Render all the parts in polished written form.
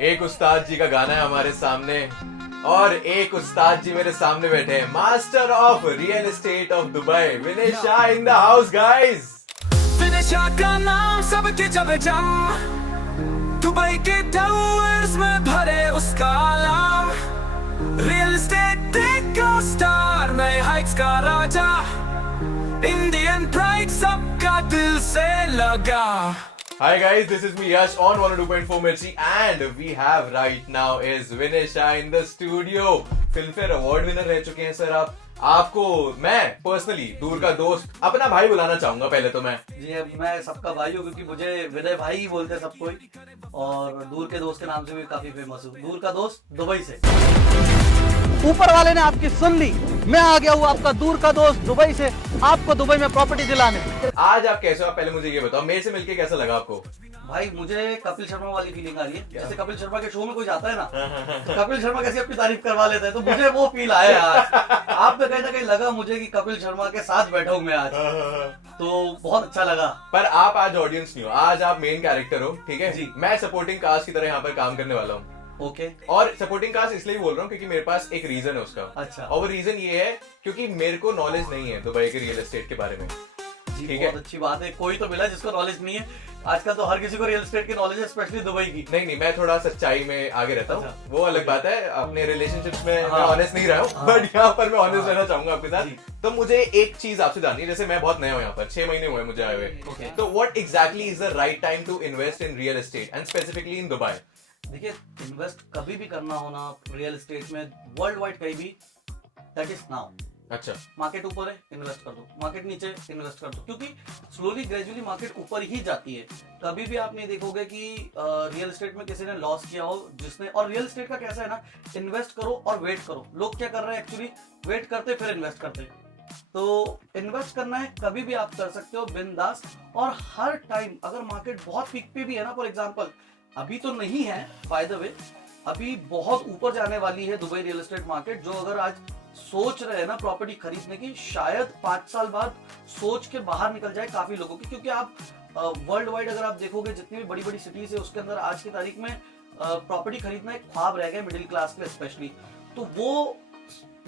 एक उस्ताद जी का गाना है हमारे सामने और एक उस्ताद जी मेरे सामने बैठे हैं, master of real estate of Dubai, Vinay Shah in the house guys. Vinay Shah का नाम सबके जब जम, दुबई के टावर्स में भरे उसका नाम, रियल एस्टेट का स्टार, नए हाइट्स का राजा, इंडियन प्राइड सबका दिल से लगा। Hi guys, this is me Yash on 102.4 Mirchi and we have right now is Vinay Shah in the studio. Filmfare Award winner रह चुके हैं सर आप। आपको मैं पर्सनली दूर का दोस्त, अपना भाई बुलाना चाहूंगा पहले तो मैं। जी अब मैं सबका भाई हूँ क्योंकि मुझे विनय भाई ही बोलते हैं सब कोई, और दूर के दोस्त के नाम से भी काफी फेमस हूँ। दूर का दोस्त दुबई से। ऊपर वाले ने आपकी सुन ली, मैं आ गया हूँ आपका दूर का दोस्त दुबई से, आपको दुबई में प्रॉपर्टी दिलाने। आज आप कैसे हो? आप पहले मुझे ये बताओ, मेरे से मिलके कैसा लगा आपको? भाई मुझे कपिल शर्मा वाली फीलिंग आ रही है, जैसे कपिल शर्मा के शो में कोई जाता है ना, तो कपिल शर्मा कैसे अपनी तारीफ करवा लेता है, तो मुझे वो फील आया आज। आप पे कहीं ना कहीं लगा मुझे कि कपिल शर्मा के साथ बैठा हूँ मैं आज, तो बहुत अच्छा लगा। पर आप आज ऑडियंस नहीं हो, आज आप मेन कैरेक्टर हो, ठीक है जी। मैं सपोर्टिंग कास्ट की तरह यहाँ पर काम करने वाला हूँ। ओके। और सपोर्टिंग कास्ट इसलिए बोल रहा हूँ क्योंकि मेरे पास एक रीजन है उसका। अच्छा। और वो रीजन ये है क्योंकि मेरे को नॉलेज नहीं है दुबई के रियल एस्टेट के बारे में। ठीक है, अच्छी बात है, कोई तो मिला जिसको नॉलेज नहीं है। आजकल तो हर किसी को रियल एस्टेट की नॉलेज है, स्पेशली दुबई की। नहीं, मैं थोड़ा सच्चाई में आगे रहता हूँ। अच्छा। वो अलग बात है, अपने रिलेशनशिप्स में हाँ। मैं ऑनेस्ट नहीं रहा हूँ, बट यहाँ पर मैं ऑनेस्ट हाँ। रहना चाहूंगा आपके साथ। तो मुझे एक चीज आपसे जाननी है, जैसे मैं बहुत नया हूँ यहाँ पर, 6 महीने हुए मुझे आए हुए। Okay. तो what exactly is the right time to invest in real estate and specifically in Dubai? देखिए, इन्वेस्ट कभी भी करना होना रियल एस्टेट में वर्ल्ड वाइड कहीं भी, दैट इज नाउ। अच्छा। मार्केट ऊपर है, इन्वेस्ट कर दो, मार्केट नीचे, इन्वेस्ट कर दो, क्योंकि स्लोली ग्रेजुअली मार्केट ऊपर ही जाती है। कभी भी आप नहीं देखोगे कि रियल एस्टेट में किसी ने लॉस किया हो, जिसने। और रियल एस्टेट का कैसा है ना, इन्वेस्ट करो और वेट करो। लोग क्या कर रहे हैं एक्चुअली, वेट करते फिर इन्वेस्ट करते। तो इन्वेस्ट करना है कभी भी आप कर सकते हो बिंदास, और हर टाइम अगर मार्केट बहुत पीक पे भी है ना, फॉर एग्जांपल अभी तो नहीं है, बाय द वे अभी बहुत ऊपर जाने वाली है दुबई रियल एस्टेट मार्केट। जो अगर आज सोच रहे हैं ना प्रॉपर्टी खरीदने की, शायद 5 साल बाद सोच के बाहर निकल जाए काफी लोगों की। क्योंकि आप वर्ल्ड वाइड अगर आप देखोगे, जितनी भी बड़ी बड़ी सिटीज है उसके अंदर आज की तारीख में प्रॉपर्टी खरीदना एक ख्वाब रह गया मिडिल क्लास के स्पेशली। तो वो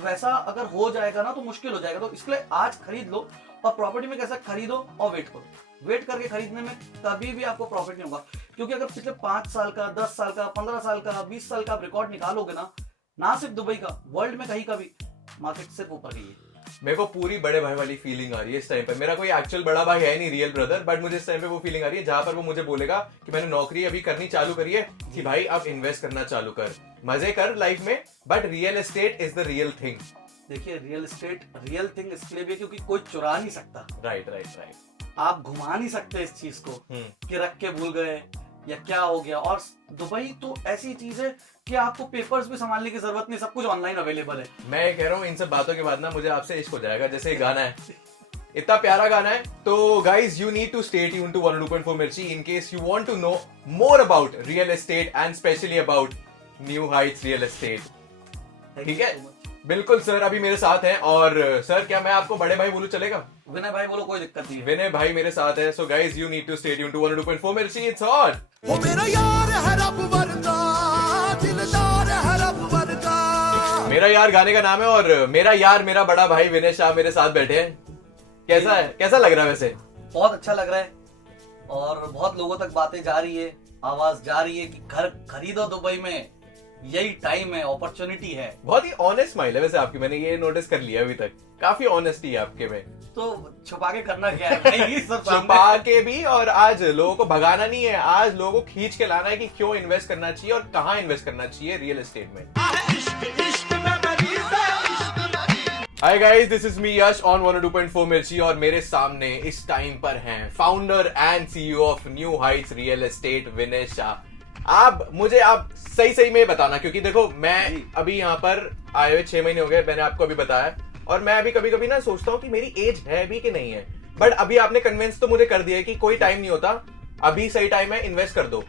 वैसा अगर हो जाएगा ना तो मुश्किल हो जाएगा। तो इसलिए आज खरीद लो, और प्रॉपर्टी में कैसा खरीदो और वेट करो। वेट करके खरीदने में कभी भी आपको प्रॉफिट नहीं होगा, क्योंकि अगर पिछले 5 साल का, 10 साल का, 15 साल का, 20 साल का आप रिकॉर्ड निकालोगे ना सिर्फ दुबई का, वर्ल्ड में कहीं का भी मार्केट सिर्फ ऊपर गई है। मेरे को पूरी बड़े भाई वाली फीलिंग आ रही है इस टाइम पे। मेरा कोई एक्चुअल बड़ा भाई है नहीं, रियल ब्रदर, बट मुझे इस टाइम पे वो फीलिंग आ रही है जहां पर वो मुझे बोलेगा कि मैंने नौकरी अभी करनी चालू करी है, कि भाई अब इन्वेस्ट करना चालू कर, मजे कर लाइफ में, but real estate is the real thing. देखिए, रियल एस्टेट रियल थिंग इसलिए भी है क्योंकि कोई चुरा नहीं सकता। राइट। आप घुमा नहीं सकते इस चीज को कि रख के भूल गए या क्या हो गया। और दुबई तो ऐसी चीज है कि आपको पेपर्स भी संभालने की जरूरत नहीं, सब कुछ ऑनलाइन अवेलेबल है। मैं कह रहा हूँ इन सब बातों के बाद ना मुझे आपसे इश्क हो जाएगा, जैसे गाना है, इतना प्यारा गाना है। तो guys you need to stay tuned to 102.4 Mirchi in case you want to know more about real estate and specially about New Heights real estate. ठीक है, बिल्कुल सर अभी मेरे साथ हैं। और सर क्या मैं आपको बड़े भाई बोलूं चलेगा? विनय भाई बोलो, कोई दिक्कत नहीं है। विनय भाई मेरे साथ है। So guys you need to stay tuned to 102.4 Mirchi, it's hot. वो मेरा यार है रब वर्गा, दिलदार है रब वर्गा। मेरा यार गाने का नाम है, और मेरा यार मेरा बड़ा भाई विनय शाह मेरे साथ बैठे हैं। कैसा है, कैसा लग रहा है वैसे? बहुत अच्छा लग रहा है, और बहुत लोगों तक बातें जा रही है, आवाज जा रही है कि घर खरीदो दुबई में, यही टाइम है, अपॉर्चुनिटी है। बहुत ही ऑनेस्ट स्माइल है वैसे आपकी, मैंने ये नोटिस कर लिया अभी तक, काफी ऑनेस्टी है आपके में। तो छुपा के करना क्या है? नहीं, सब छुपा के भी, और आज लोगों को भगाना नहीं है, आज लोगों को खींच के लाना है कि क्यों इन्वेस्ट करना चाहिए और कहाँ इन्वेस्ट करना चाहिए रियल एस्टेट में। Hi guys, this is me Yash on 102.4 Mirchi, और मेरे सामने इस टाइम पर हैं founder and CEO of new Heights real estate Vinay Shah. आप सही में बताना, क्योंकि देखो मैं अभी यहाँ पर आए हुए 6 महीने हो गए, मैंने आपको अभी बताया, और मैं अभी कभी कभी ना सोचता हूँ कि मेरी एज है भी कि नहीं है, बट अभी आपने कन्विंस तो मुझे कर दिया है कि कोई टाइम नहीं होता, अभी सही टाइम है, इन्वेस्ट कर दो।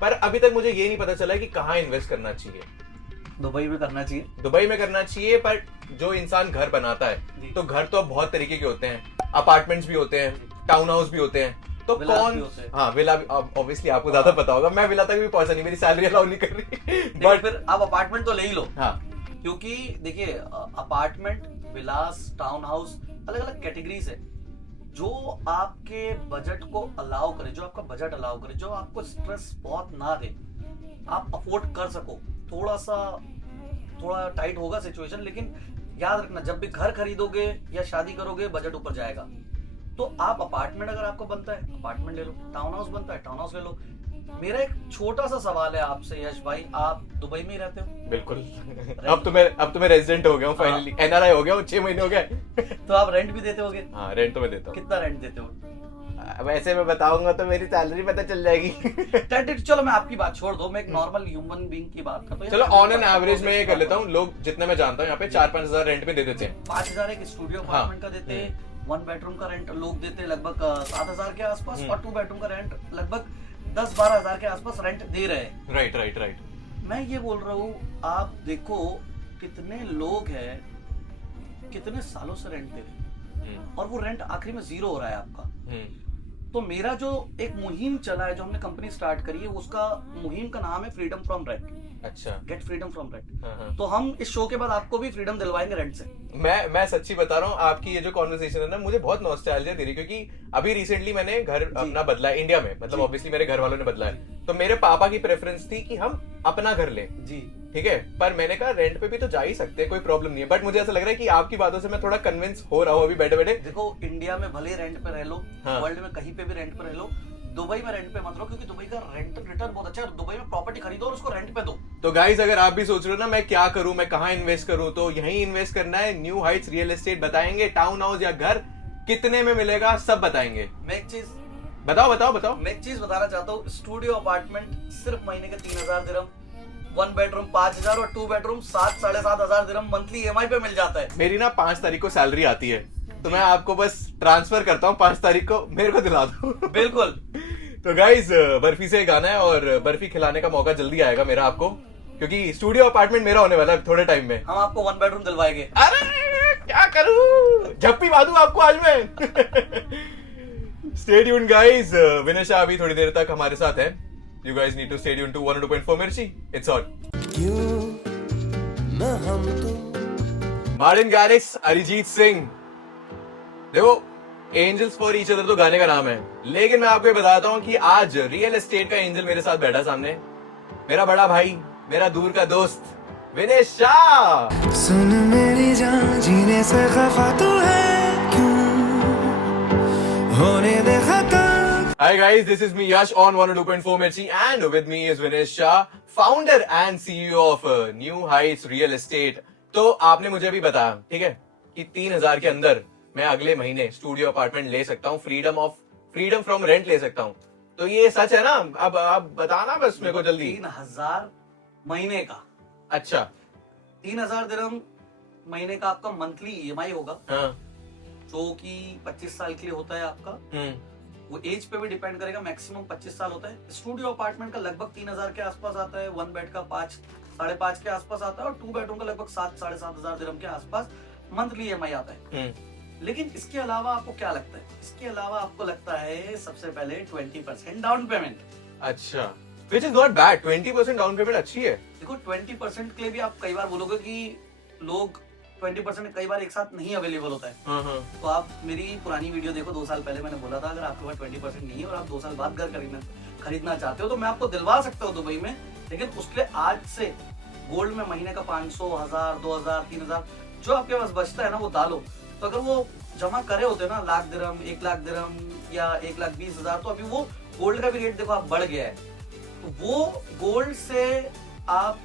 पर अभी तक मुझे ये नहीं पता चला कि कहाँ इन्वेस्ट करना चाहिए। दुबई में करना चाहिए, दुबई में करना चाहिए, पर जो इंसान घर बनाता है, तो घर तो अब बहुत तरीके के होते हैं, अपार्टमेंट्स भी होते हैं, टाउन हाउस भी होते हैं, तो विलास कौन, भी होते हैं। हाँ विला ऑब्वियसली आपको ज्यादा पता होगा, मैं विला तक भी पहुंचा नहीं, मेरी सैलरी अलाउ नहीं कर रही। लेकिन बट फिर आप अपार्टमेंट तो ले ही लो, हाँ क्योंकि देखिए अपार्टमेंट, विलास, टाउन हाउस अलग अलग कैटेगरीज है। जो आपके बजट को अलाउ करे, जो आपका बजट अलाउ करे, जो आपको स्ट्रेस बहुत ना दे, आप अफोर्ड कर सको। थोड़ा टाइट होगा सिचुएशन, लेकिन याद रखना जब भी घर खरीदोगे या शादी करोगे बजट ऊपर जाएगा। तो आप अपार्टमेंट अगर आपको बनता है अपार्टमेंट ले लो, टाउन हाउस बनता है टाउन हाउस ले लो। मेरा एक छोटा सा सवाल है आपसे यश भाई, आप दुबई में ही रहते हो? बिल्कुल। अब तो मैं रेजिडेंट हो गया हूँ फाइनली, एनआरआई हो गया हूँ, 6 महीने हो गए। तो आप रेंट भी देते होगे? हाँ रेंट तो मैं देता हूँ। कितना रेंट देते हो? वैसे मैं बताऊंगा तो मेरी सैलरी पता चल जाएगी। चलो मैं आपकी बात छोड़ दो, मैं एक नॉर्मल ह्यूमन बीइंग की बात करता हूँ। चलो ऑन एन एवरेज में ये कर लेता हूँ, लोग जितने मैं जानता हूँ यहाँ पे 4-5 हजार रेंट में दे देते हैं। 5,000 एक स्टूडियो अपार्टमेंट का देते हैं, 1 बेडरूम का रेंट लोग देते हैं लगभग 7,000 के आसपास, और 2 बेडरूम का रेंट लगभग 10-12 हजार के आसपास रेंट दे रहे हैं। राइट। मैं ये बोल रहा हूँ, आप देखो कितने लोग हैं कितने सालों से रेंट दे रहे हैं, और वो रेंट आखिरी में 0 हो रहा है आपका। तो मेरा जो एक मुहिम चला है, जो हमने कंपनी स्टार्ट करी है, उसका मुहिम का नाम है फ्रीडम फ्रॉम रेंट। अच्छा, गेट फ्रीडम फ्रॉम रेंट। हाँ। तो हम इस शो के बाद आपको भी फ्रीडम दिलवाएंगे रेंट से। मैं सच्ची बता रहा हूँ, आपकी ये जो कॉन्वर्सेशन है ना मुझे बहुत नॉस्टैल्जिया दे रही है, क्योंकि अभी रिसेंटली मैंने घर अपना बदला है इंडिया में, मतलब ऑब्वियसली मेरे घर वालों ने बदला है, तो मेरे पापा की प्रेफरेंस थी कि हम अपना घर लें। जी ठीक है, पर मैंने कहा रेंट पे भी तो जा ही सकते हैं, कोई प्रॉब्लम नहीं है। बट मुझे ऐसा लग रहा है कि आपकी बातों से मैं थोड़ा कन्विंस हो रहा हूँ अभी बैठे बैठे। देखो, इंडिया में भले रेंट पे रह लो, हाँ। वर्ल्ड में कहीं पे भी रेंट पे रह लो, दुबई में रेंट पे मत रहो, क्योंकि दुबई का रेंट रिटर्न बहुत अच्छा है। दुबई में प्रॉपर्टी खरीदो और उसको रेंट पे दो। तो गाइस, अगर आप भी सोच रहे हो ना मैं क्या करूं, मैं कहां इन्वेस्ट करूं, तो यहीं इन्वेस्ट करना है। न्यू हाइट्स रियल एस्टेट बताएंगे टाउन हाउस या घर कितने में मिलेगा, सब बताएंगे। मैं एक चीज बताओ। मैं एक चीज बताना चाहता हूँ, स्टूडियो अपार्टमेंट सिर्फ महीने के 3,000 दिरहम, 1 बेडरूम 5,000 और 2 बेडरूम 7-7,500 दिरहम मंथली EMI पे मिल जाता है। मेरी ना 5 तारीख को सैलरी आती है, तो मैं आपको बस ट्रांसफर करता हूँ 5 तारीख को, मेरे को दिला दो। बिल्कुल। तो गाइस, बर्फी से गाना है और बर्फी खिलाने का मौका जल्दी आएगा मेरा आपको, क्योंकि स्टूडियो अपार्टमेंट मेरा होने वाला है थोड़े टाइम में। हम आपको 1 बेडरूम दिलवाएंगे। अरे क्या करूं, झप्पी मारूं आपको आज मैं। स्टे ट्यून्ड गाइस, विनेश अभी थोड़ी देर तक हमारे साथ है। You guys need to stay tuned to 102.4 मिर्ची, it's on। Martin Garrix, Arijit Singh, देखो एंजल्स फॉर ईच अदर तो गाने का नाम है, लेकिन मैं आपको ये बताता हूँ कि आज रियल एस्टेट का एंजल मेरे साथ बैठा सामने, मेरा बड़ा भाई, मेरा दूर का दोस्त विनेश शाह। सुन मेरी जान, जीने से खफा तू है क्यों, होने दे खत्म। Hi guys, this is me Yash on 102.4 Mirchi and with me is Vinesh Shah, founder and CEO of New Heights Real Estate। तो आपने मुझे भी बताया, ठीक है, कि 3,000 के अंदर मैं अगले महीने स्टूडियो अपार्टमेंट ले सकता हूँ, फ्रीडम फ्रॉम रेंट ले सकता हूँ। तो ये सच है ना? अब आप बताना बस मेरे को जल्दी। 3,000 महीने का। अच्छा, 3,000 दिरहम महीने का आपका मंथली EMI होगा, हाँ, जो कि 25 साल के लिए होता है आपका। वो एज पे भी डिपेंड करेगा, मैक्सिमम 25 साल होता है। स्टूडियो अपार्टमेंट का लगभग 3,000 के आसपास आता है, 1 बेड का 5-5.5 के आसपास आता है, और 2 बेडरूम का लगभग 7-7,500 दिरहम के आसपास मंथली EMI आता है। लेकिन इसके अलावा आपको क्या लगता है? इसके अलावा आपको लगता है सबसे पहले 20% डाउन पेमेंट। अच्छा, which is not bad. 20% down payment अच्छी है। देखो 20% के लिए भी आप कई बार बोलोगे कि लोग 20% कई बार एक साथ नहीं अवेलेबल होता है। तो आप मेरी पुरानी वीडियो देखो, 2 साल पहले मैंने बोला था अगर आपके पास 20% नहीं है और आप 2 साल बाद घर खरीदना चाहते हो तो मैं आपको दिलवा सकता हूँ दुबई में। लेकिन उसके लिए आज से गोल्ड में महीने का 500, 1,000, 2,000, 3,000 जो आपके पास बचता है ना, वो डालो। तो अगर वो जमा करे होते ना 1,00,000 दिरहम, 1,00,000 दिरहम या 1,20,000, तो अभी वो गोल्ड का भी रेट देखो आप बढ़ गया है। तो वो गोल्ड से आप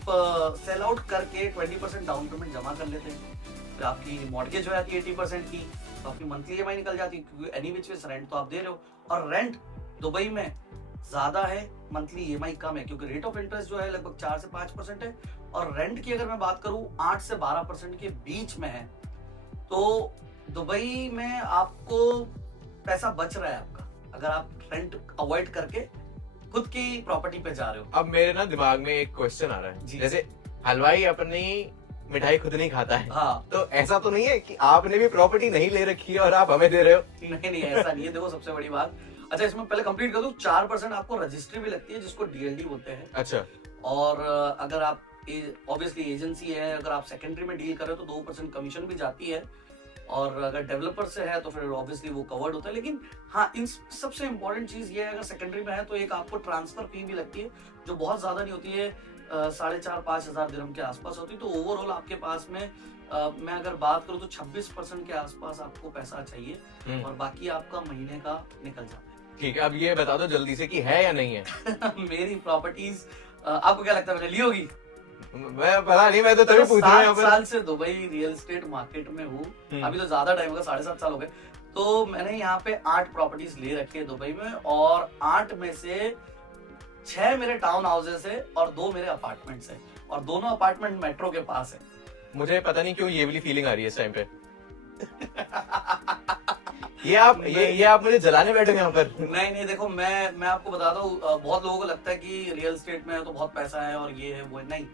सेल आउट करके 20% डाउन पेमेंट जमा कर लेते हैं, फिर आपकी मॉर्गेज हो जाती है 80% की, तो आपकी मंथली EMI निकल जाती है, क्योंकि एनी विच वेज रेंट तो आप दे रहे हो। और रेंट दुबई में ज्यादा है, मंथली EMI कम है, क्योंकि रेट ऑफ इंटरेस्ट जो है लगभग 4 से 5% है, और रेंट की अगर मैं बात करूं 8 से 12% के बीच में है। तो दुबई में आपको पैसा बच रहा है आपका, अगर आप रेंट अवॉइड करके खुद की प्रॉपर्टी पे जा रहे हो। अब मेरे ना दिमाग में एक क्वेश्चन आ रहा है, जैसे हलवाई अपनी मिठाई खुद नहीं खाता है, हाँ, तो ऐसा तो नहीं है कि आपने भी प्रॉपर्टी नहीं ले रखी है और आप हमें दे रहे हो? नहीं ऐसा नहीं है। देखो सबसे बड़ी बात, अच्छा, इसमें पहले कंप्लीट कर दूं, 4% आपको रजिस्ट्री भी लगती है जिसको डीएलडी बोलते हैं। अच्छा, और अगर आप ऑब्वियसली एजेंसी है, अगर आप सेकेंडरी में डील कर रहे हो तो 2% कमीशन भी जाती है, और अगर डेवलपर से है तो फिर ऑब्वियसली वो कवर्ड होता है। लेकिन हाँ, इन सबसे इम्पोर्टेंट चीज ये है, अगर सेकेंडरी में है तो एक आपको ट्रांसफर फी भी लगती है जो बहुत ज्यादा नहीं होती है, 4,500-5,000 दिरहम के आसपास होती है। तो ओवरऑल आपके पास में मैं अगर बात करूँ तो 26% के आसपास आपको पैसा चाहिए, और बाकी आपका महीने का निकल जाता है। ठीक है, अब ये बता दो जल्दी से कि है या नहीं है। मेरी प्रॉपर्टीज आपको क्या लगता है मैंने ली होगी? मैं पता नहीं, मैं तो तभी पूछ रहा हूँ यहाँ 7 पर। साल से दुबई रियल एस्टेट मार्केट में हूँ। अभी तो ज्यादा टाइम होगा, 7.5 साल हो गए। तो मैंने यहाँ पे 8 प्रॉपर्टीज ले रखी है दुबई में, और 8 में से 6 मेरे टाउन हाउसेस है और 2 मेरे अपार्टमेंट्स है, और दोनों अपार्टमेंट मेट्रो के पास है। मुझे पता नहीं क्यों ये वाली फीलिंग आ रही है इस टाइम पे। ये आप मुझे जलाने बैठे यहाँ पर। नहीं, देखो मैं आपको बताता हूँ, बहुत लोगों को लगता है कि रियल एस्टेट में तो बहुत पैसा है और ये है वो है। नहीं,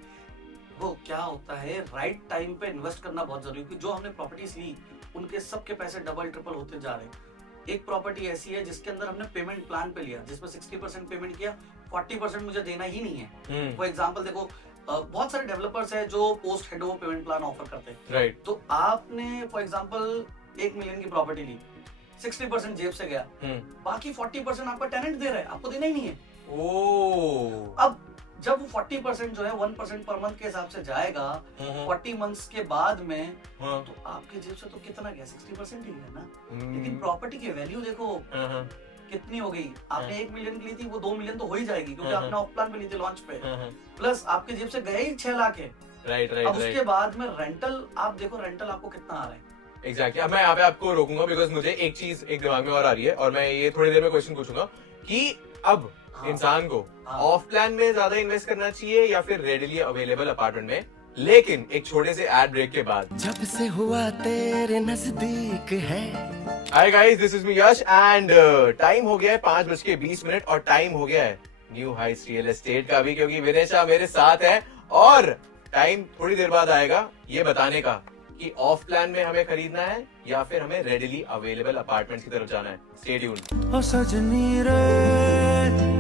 वो क्या होता है, राइट टाइम पे इन्वेस्ट करना बहुत जरूरी है, क्योंकि जो हमने प्रॉपर्टीज ली उनके सबके पैसे डबल ट्रिपल होते जा रहे हैं। एक प्रॉपर्टी ऐसी है जिसके अंदर हमने पेमेंट प्लान पे लिया, जिसमें 60% पेमेंट किया, 40% मुझे देना ही नहीं है। फॉर एग्जाम्पल देखो, बहुत सारे डेवलपर्स हैं जो post handover payment plan offer करते हैं। राइट। तो आपने फॉर एग्जाम्पल 1 मिलियन की प्रॉपर्टी ली, 60% जेब से गया, बाकी 40% आपका टेनेंट दे रहा है, आपको देना ही नहीं है। अब जब वो 40% जो है 1% पर मंथ के हिसाब से जाएगा 40 मंथ्स के बाद में, तो आपके जेब से तो कितना गया, 60% ही है ना। लेकिन प्रॉपर्टी की वैल्यू देखो कितनी हो गई। आपने 1 मिलियन की ली थी, वो 2 मिलियन तो हो ही जाएगी, क्योंकि आपने ऑफ प्लान पे ली थी लॉन्च पे, प्लस आपके जेब से गए ही 6 लाख है। राइट। अब उसके बाद में रेंटल आप देखो, रेंटल आपको कितना आ रहा है। एग्जैक्टली। अब मैं यहाँ पे आपको रोकूंगा बिकॉज मुझे एक चीज एक दिमाग में और आ रही है, और मैं ये थोड़ी देर में क्वेश्चन पूछूंगा कि अब इंसान को ऑफ प्लान में ज्यादा इन्वेस्ट करना चाहिए या फिर रेडिली अवेलेबल अपार्टमेंट में। लेकिन एक छोटे से एड ब्रेक के बाद, जब से हुआ तेरे नजदीक है। हाय guys, this is me Yash and time हो गया है 5:20 और टाइम हो गया है न्यू हाइट्स रियल एस्टेट का भी, क्योंकि विनेशा मेरे साथ है, और टाइम थोड़ी देर बाद आएगा ये बताने का कि ऑफ प्लान में हमें खरीदना है या फिर हमें रेडिली अवेलेबल अपार्टमेंट्स की तरफ जाना है। Stay tuned. ओ सजनी रे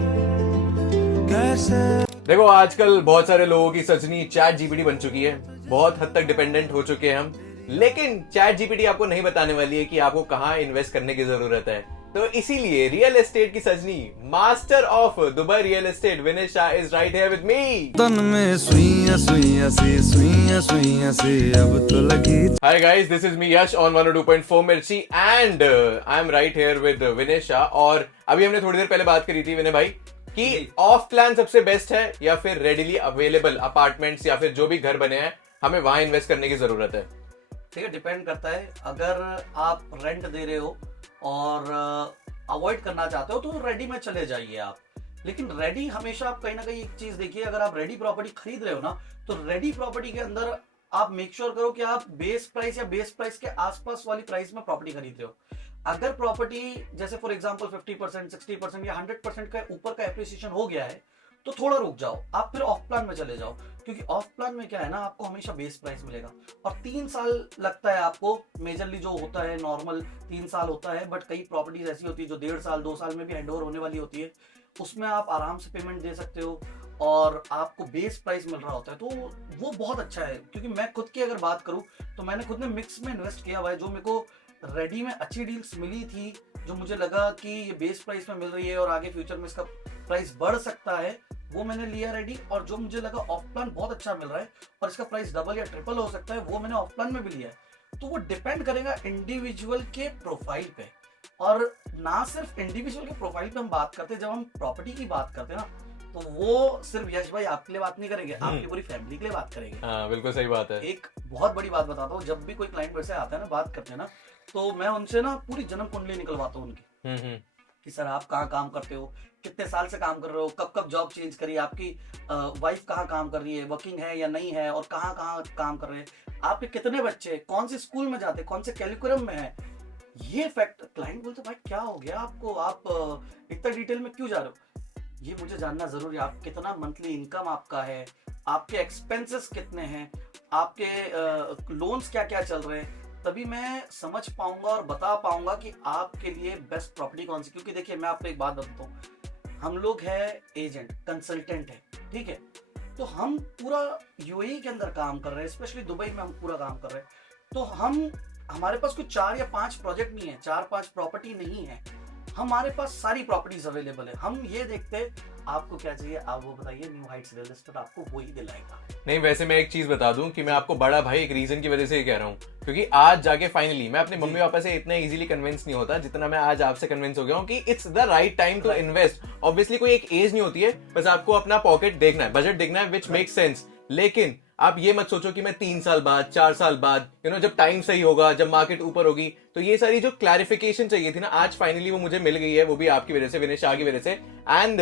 कैसे। देखो, आजकल बहुत सारे लोगों की सजनी चैट जीपीटी बन चुकी है, बहुत हद तक डिपेंडेंट हो चुके हैं हम। लेकिन चैट जीपीटी आपको नहीं बताने वाली है कि आपको कहाँ इन्वेस्ट करने की जरूरत है। तो इसीलिए रियल एस्टेट की सजनी, master of Dubai real estate Vinesha is right here with me. तन में सुइयां सुइयां सी अब तो लगी। Hi guys, this is me Yash on 102.4 Mirchi and I am right here with Vinesha. और अभी हमने थोड़ी देर पहले बात करी थी विनय भाई कि ऑफ प्लान सबसे बेस्ट है या फिर रेडिली अवेलेबल अपार्टमेंट्स या फिर जो भी घर बने हैं हमें वहां इन्वेस्ट करने की जरूरत है। ठीक है, डिपेंड करता है। अगर आप रेंट दे रहे हो और अवॉइड करना चाहते हो तो रेडी में चले जाइए आप। लेकिन रेडी हमेशा आप कहीं ना कहीं एक चीज देखिए, अगर आप रेडी प्रॉपर्टी खरीद रहे हो ना, तो रेडी प्रॉपर्टी के अंदर आप मेक श्योर करो कि आप बेस प्राइस या बेस प्राइस के आसपास वाली प्राइस में प्रॉपर्टी खरीद रहे हो। अगर प्रॉपर्टी जैसे फॉर एग्जांपल 50%, 60% या 100% का ऊपर का एप्रिसिएशन हो गया है, तो थोड़ा रुक जाओ, आप फिर ऑफ प्लान में चले जाओ। क्योंकि ऑफ प्लान में क्या है ना, आपको हमेशा बेस प्राइस मिलेगा, और 3 साल लगता है आपको। मेजरली जो होता है नॉर्मल 3 साल होता है, बट कई प्रॉपर्टीज ऐसी होती है जो 1.5 साल 2 साल में भी हैंडओवर होने वाली होती है। उसमें आप आराम से पेमेंट दे सकते हो और आपको बेस प्राइस मिल रहा होता है, तो वो बहुत अच्छा है। क्योंकि मैं खुद की अगर बात करूं तो मैंने खुद ने मिक्स में इन्वेस्ट किया हुआ है। जो मेरे को रेडी में अच्छी डील्स मिली थी, जो मुझे लगा कि ये बेस प्राइस में मिल रही है और आगे फ्यूचर में इसका प्राइस बढ़ सकता है, वो मैंने लिया रेडी। और जो मुझे लगा ऑफ प्लान बहुत अच्छा मिल रहा है और इसका प्राइस डबल या ट्रिपल हो सकता है, वो मैंने ऑफ प्लान में भी लिया है। तो वो डिपेंड करेगा इंडिविजुअल के प्रोफाइल पे। और ना सिर्फ इंडिविजुअल के प्रोफाइल पे हम बात करते हैं, जब हम प्रॉपर्टी की बात करते हैं ना, तो वो सिर्फ यश भाई आपके लिए बात नहीं करेंगे, आपकी पूरी फैमिली के लिए बात करेंगे। हाँ, बिल्कुल सही बात है। एक बहुत बड़ी बात बताता हूँ, जब भी कोई क्लाइंट मेरे से आता है ना, बात करते हैं ना, तो मैं उनसे ना पूरी जन्म कुंडली निकलवाता हूँ उनकी, कि सर आप कहाँ काम करते हो, कितने साल से काम कर रहे हो, कब कब जॉब चेंज करी, आपकी वाइफ कहाँ काम कर रही है, वर्किंग है या नहीं है, और कहाँ कहाँ काम कर रहे हैं, आपके कितने बच्चे, कौन से स्कूल में जाते, कौन से कैलिकुलम में है। ये फैक्ट क्लाइंट बोलते भाई क्या हो गया आपको, आप इतना डिटेल में क्यों जा रहे हो। ये मुझे जानना जरूरी है, आप कितना मंथली इनकम आपका है, आपके एक्सपेंसेस कितने हैं, आपके लोन्स क्या क्या चल रहे हैं, तभी मैं समझ पाऊंगा और बता पाऊंगा कि आपके लिए बेस्ट प्रॉपर्टी कौन सी। क्योंकि देखिए मैं आपको एक बात बताता हूँ, हम लोग है एजेंट कंसल्टेंट है, ठीक है, तो हम पूरा यूएई के अंदर काम कर रहे हैं, स्पेशली दुबई में हम पूरा काम कर रहे हैं। तो हमारे पास कुछ 4 या 5 प्रोजेक्ट नहीं है, 4-5 प्रॉपर्टी नहीं है, हमारे पास सारी प्रॉपर्टीज अवेलेबल है। हम ये देखते हैं आपको क्या चाहिए, आप वो बताइए, न्यू हाइट्स रियल एस्टेट आपको वही दिलाएगा। नहीं, वैसे मैं एक चीज बता दूं कि मैं आपको बड़ा भाई एक रीजन की वजह से ही कह रहा हूँ, क्योंकि आज जाके फाइनली मैं अपने मम्मी पापा से इतना इजीली कन्विंस नहीं होता जितना मैं आज आपसे कन्विंस हो गया हूँ कि it's the right time to invest. Obviously कोई एक एज नहीं होती है, बस आपको अपना पॉकेट देखना है, बजट देखना है, विच मेक सेंस। लेकिन आप ये मत सोचो कि मैं 3 साल बाद 4 साल बाद जब टाइम सही होगा, जब मार्केट ऊपर होगी, तो ये सारी जो क्लैरिफिकेशन चाहिए थी ना, आज फाइनली वो मुझे मिल गई है, वो भी आपकी वजह से, विनेश शाह की वजह से। एंड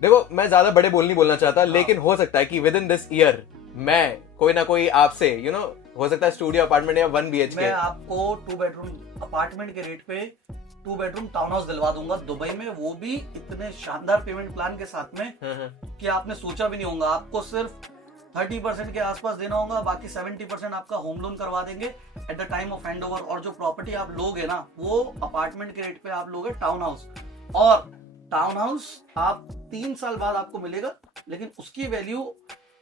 देखो, मैं ज्यादा बड़े बोल नहीं बोलना चाहता, लेकिन हो सकता है कि विद इन दिस ईयर मैं कोई ना कोई आपसे हो सकता है स्टूडियो अपार्टमेंट या 1 BHK मैं आपको 2 बेडरूम अपार्टमेंट के रेट पे 2 बेडरूम टाउन हाउस दिलवा दूंगा दुबई में, वो भी इतने शानदार पेमेंट प्लान के साथ में कि आपने सोचा भी नहीं होगा। आपको सिर्फ 30% के आसपास देना होगा, बाकी 70% आपका होम लोन करवा देंगे at the time of hand over. और जो प्रॉपर्टी आप लोगे ना, वो अपार्टमेंट के रेट पे आप लोगे टाउन हाउस, और टाउन हाउस आप 3 साल बाद आपको मिलेगा, लेकिन उसकी वैल्यू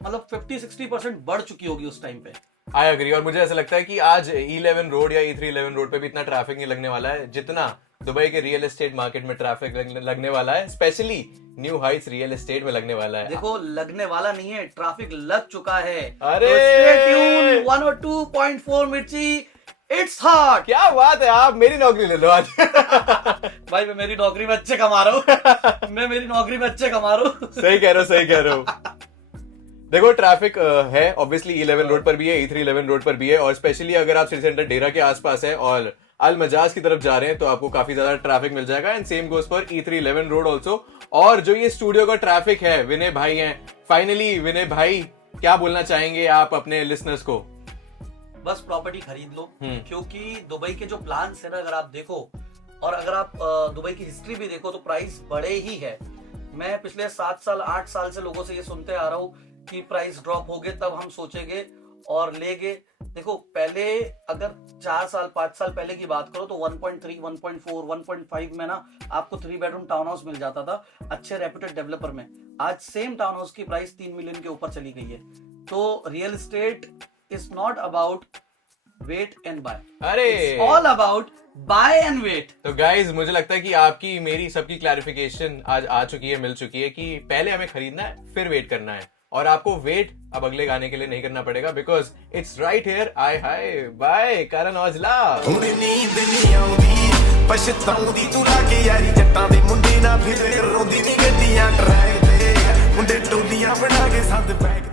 मतलब 50-60% बढ़ चुकी होगी उस टाइम पे। I agree. और मुझे ऐसा लगता है कि आज E11 रोड या E311 रोड पे भी इतना ट्रैफिक नहीं लगने वाला है जितना दुबई के रियल एस्टेट मार्केट में ट्रैफिक लगने वाला है, specially new Heights real estate में लगने वाला है। देखो, लगने वाला नहीं है, ट्रैफिक लग चुका है। अरे! तो stay tuned, 102.4 Mirchi, it's hot. क्या बात है, आप मेरी नौकरी ले लो आज। भाई मैं मेरी नौकरी में अच्छे कमा रहा हूँ। मैं मेरी नौकरी में अच्छे कमा रहा हूँ। सही कह रहे हो, सही कह रहे हो। देखो, ट्रैफिक है ऑब्वियसली E11 रोड पर भी है, E311 रोड पर भी है, और स्पेशली अगर आप सिटी सेंटर डेरा के आसपास है और अल मजाज की तरफ जा रहे हैं तो आपको काफी ज्यादा ट्रैफिक मिल जाएगा। And same goes for E311 road also. और जो ये स्टूडियो का ट्रैफिक है, विनय भाई हैं। फाइनली विनय भाई, क्या बोलना चाहेंगे आप अपने लिसनर्स को? बस प्रॉपर्टी खरीद लो, क्योंकि दुबई के जो प्लान है ना, अगर आप देखो और अगर आप दुबई की हिस्ट्री भी देखो तो प्राइस बड़े ही है। मैं पिछले 7 साल 8 साल से लोगों से ये सुनते आ रहा हूँ कि प्राइस ड्रॉप हो गए तब हम सोचेंगे और लेंगे। देखो, पहले अगर 4 साल 5 साल पहले की बात करो तो 1.3, 1.4, 1.5 में ना आपको 3 बेडरूम टाउन हाउस मिल जाता था अच्छे रेप्यूटेड डेवलपर में। आज सेम टाउन हाउस की प्राइस 3 मिलियन के ऊपर चली गई है। तो real estate is not about wait and buy, अरे all about buy and wait. तो गाइज, मुझे लगता है कि आपकी मेरी सबकी क्लैरिफिकेशन आज आ चुकी है, मिल चुकी है कि पहले हमें खरीदना है, फिर वेट करना है। और आपको वेट अब अगले गाने के लिए नहीं करना पड़ेगा, बिकॉज इट्स राइट हियर। आय हाय बाय करण औजला। नींद नहीं आउंदी पछताउंदी तू लाके यारी जट्टां दे मुंडे ना फिर रोंदी नी गड्डियां ट्रैक ते मुंडे टोलियां बना के सद बैग